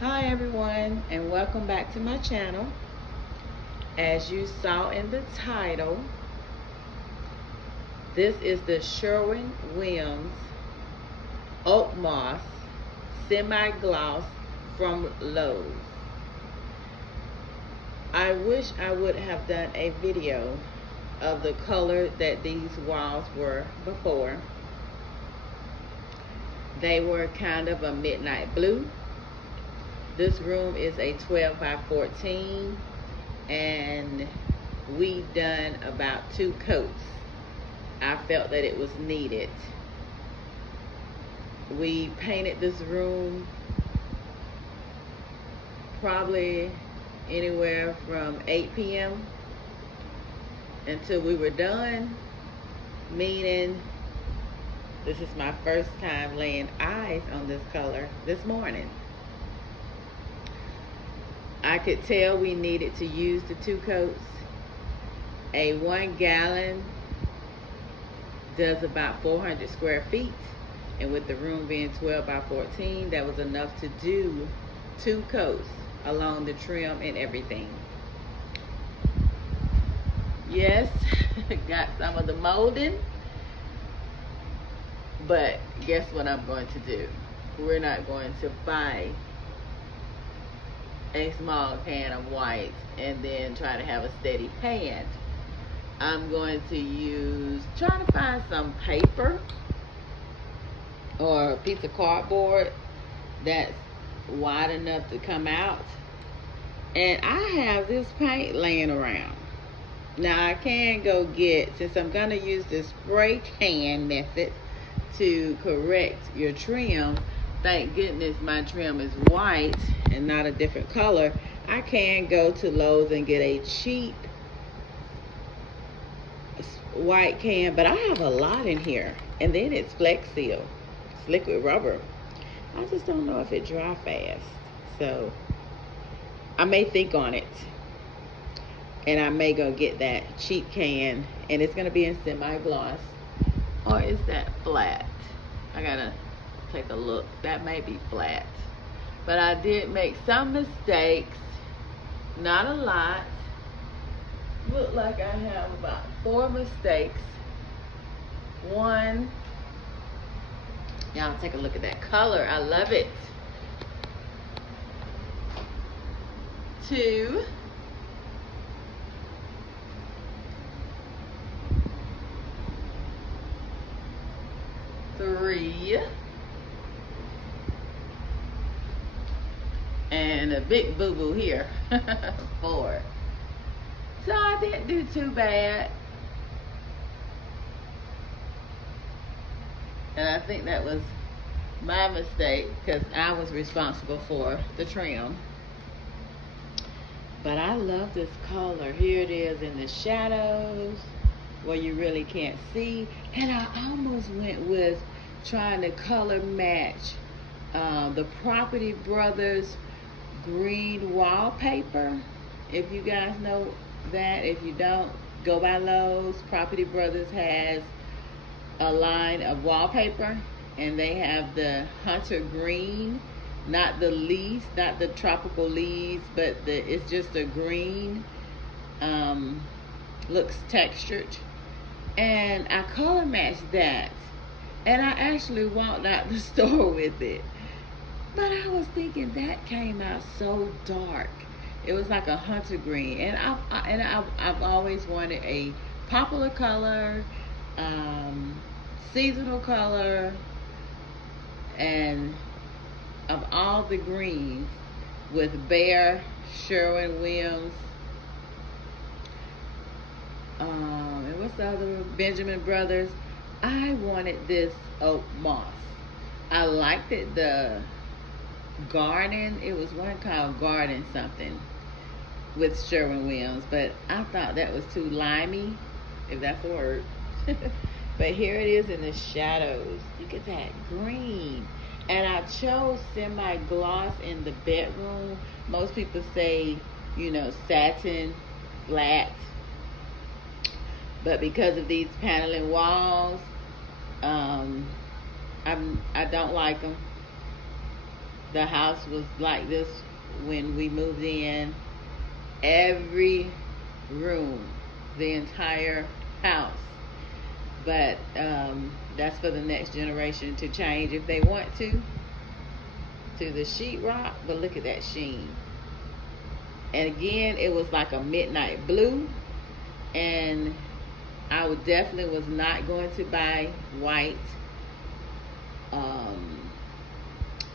Hi everyone, and welcome back to my channel. As you saw in the title, this is the Sherwin Oakmoss semi-gloss from Lowe's. I wish I would have done a video of the color that these walls were before. They were kind of a midnight blue. This room is a 12 by 14, and we've done about 2 coats. I felt that it was needed. We painted this room probably anywhere from 8 p.m. until we were done, meaning this is my first time laying eyes on this color this morning. I could tell we needed to use the 2 coats. A 1 gallon does about 400 square feet, and with the room being 12 by 14, that was enough to do 2 coats along the trim and everything. Yes, got some of the molding, but guess what I'm going to do? We're not going to buy a small can of white and then try to have a steady hand. I'm going to try to find some paper or a piece of cardboard that's wide enough to come out. And I have this paint laying around. Now I can go get, since I'm gonna use the spray can method to correct your trim, thank goodness my trim is white and not a different color. I can go to Lowe's and get a cheap white can, but I have a lot in here. And then it's Flex Seal. It's liquid rubber. I just don't know if it dry fast. So I may think on it. And I may go get that cheap can. And it's gonna be in semi-gloss. Or is that flat? I gotta take a look. That may be flat. But I did make some mistakes. Not a lot. Look like I have about 4 mistakes. 1, y'all take a look at that color. I love it. 2, three, and a big boo-boo here. 4. So I didn't do too bad. And I think that was my mistake because I was responsible for the trim. But I love this color. Here it is in the shadows where you really can't see. And I almost went with trying to color match the Property Brothers green wallpaper. If you guys know that, if you don't, go by Lowe's. Property Brothers has a line of wallpaper, and they have the hunter green, not the leaves, not the tropical leaves, but it's just a green. Looks textured, and I color matched that, and I actually walked out the store with it. But I was thinking that came out so dark. It was like a hunter green, and I've always wanted a popular color, seasonal color, and of all the greens with Bear, Sherwin, and what's the other one? Benjamin Brothers. I wanted this Oakmoss. I liked it, the garden. It was one called garden something with Sherwin, but I thought that was too limey, if that's a word. But here it is in the shadows. Look at that green. And I chose semi-gloss in the bedroom. Most people say, you know, satin, flat. But because of these paneling walls, I don't like them. The house was like this when we moved in. Every room, the entire house. But that's for the next generation to change if they want to the sheetrock. But look at that sheen. And again, it was like a midnight blue. And I would definitely was not going to buy white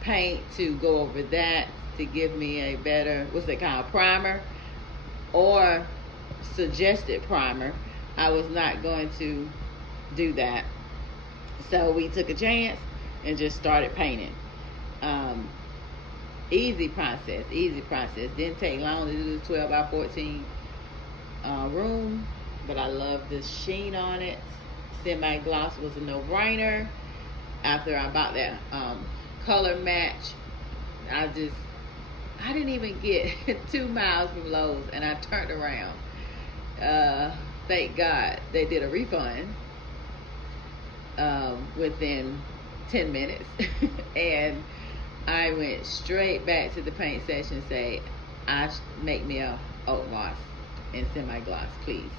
paint to go over that to give me a better, what's it called, primer or suggested primer. I was not going to do that. So we took a chance and just started painting. Easy process. Didn't take long to do this 12 by 14 room, but I love this sheen on it. Semi-gloss was a no-brainer. After I bought that color match, I didn't even get 2 miles from Lowe's and I turned around. Thank God they did a refund within 10 minutes. And I went straight back to the paint section and say, make me a Oakmoss in semi-gloss, please.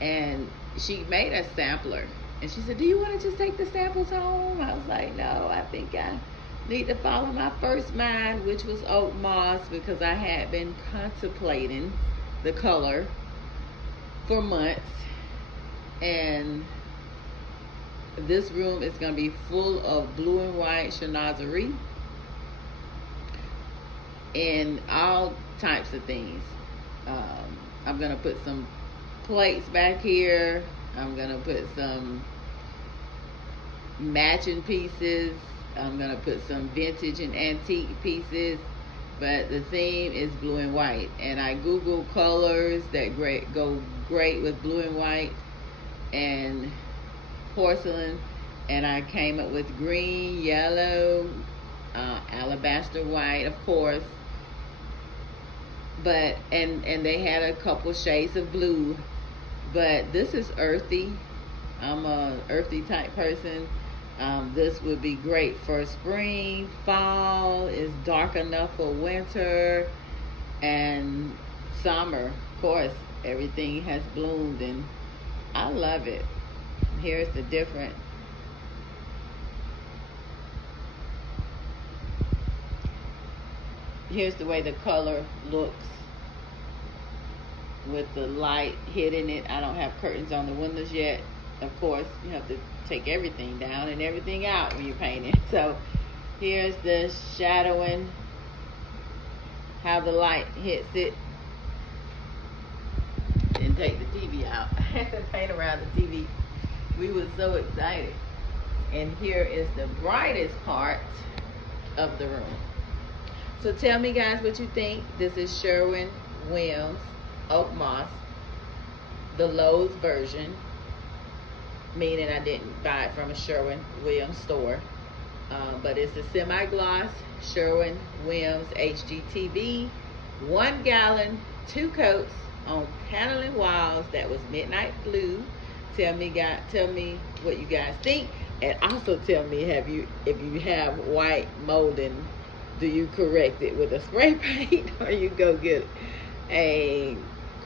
And she made a sampler. And she said, do you want to just take the samples home? I was like, no, I think I need to follow my first mind, which was Oakmoss, because I had been contemplating the color for months. And this room is going to be full of blue and white chinoiserie and all types of things. I'm going to put some plates back here. I'm going to put some matching pieces. I'm going to put some vintage and antique pieces. But the theme is blue and white. And I Googled colors that go great with blue and white and porcelain. And I came up with green, yellow, alabaster white, of course. But and they had a couple shades of blue. But this is earthy. I'm a earthy type person. This would be great for spring, fall. It's dark enough for winter and summer. Of course, everything has bloomed and I love it. Here's the different. Here's the way the color looks with the light hitting it. I don't have curtains on the windows yet. Of course, you have to take everything down and everything out when you're painting. So here's the shadowing, how the light hits it. And take the TV out. I had to paint around the TV. We were so excited. And here is the brightest part of the room. So tell me guys what you think. This is Sherwin Williams Oakmoss, the Lowe's version, meaning I didn't buy it from a Sherwin Williams store, but it's a semi-gloss Sherwin Williams HGTV, 1 gallon, 2 coats on paneling walls. That was midnight blue. Tell me what you guys think, and also tell me if you have white molding, do you correct it with a spray paint or you go get a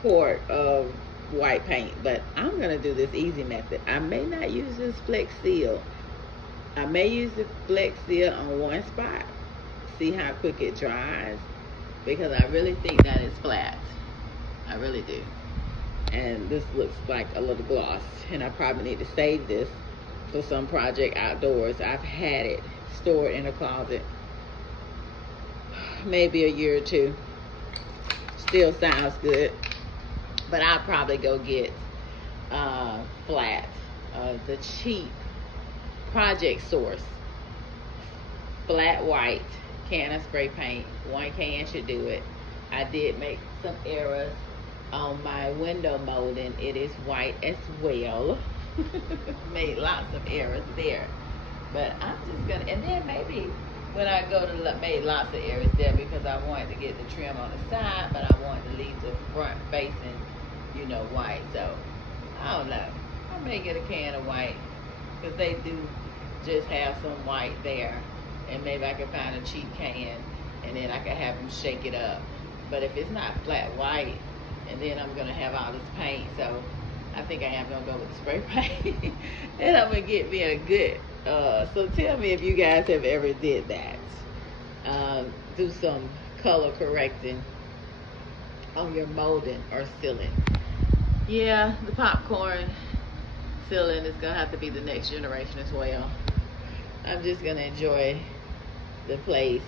quart of white paint? But I'm gonna do this easy method. I may not use this Flex Seal. I may use the Flex Seal on one spot, see how quick it dries, because I really think that is flat. I really do. And this looks like a little gloss, and I probably need to save this for some project outdoors. I've had it stored in a closet maybe a year or two. Still sounds good, but I'll probably go get flat, the cheap Project Source flat white can of spray paint. 1 can should do it. I did make some errors on my window molding. It is white as well. Made lots of errors there, but I'm just gonna, and then maybe when I go to, made lots of errors there because I wanted to get the trim on the side, but I wanted to leave the front facing, you know, white. So I don't know, I may get a can of white because they do just have some white there, and maybe I can find a cheap can, and then I can have them shake it up. But if it's not flat white, and then I'm gonna have all this paint, so I think I am gonna go with the spray paint. And I'm gonna get me a good, so tell me if you guys have ever did that. Do some color correcting on your molding or sealing. Yeah, the popcorn sealing is gonna have to be the next generation as well. I'm just gonna enjoy the place,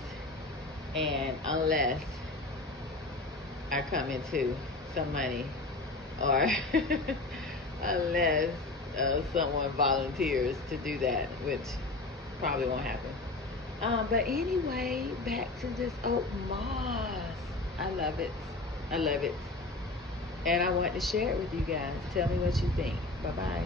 and unless I come into some money, or unless someone volunteers to do that, which probably won't happen. But anyway, back to this Oakmoss. I love it. I love it. And I want to share it with you guys. Tell me what you think. Bye-bye.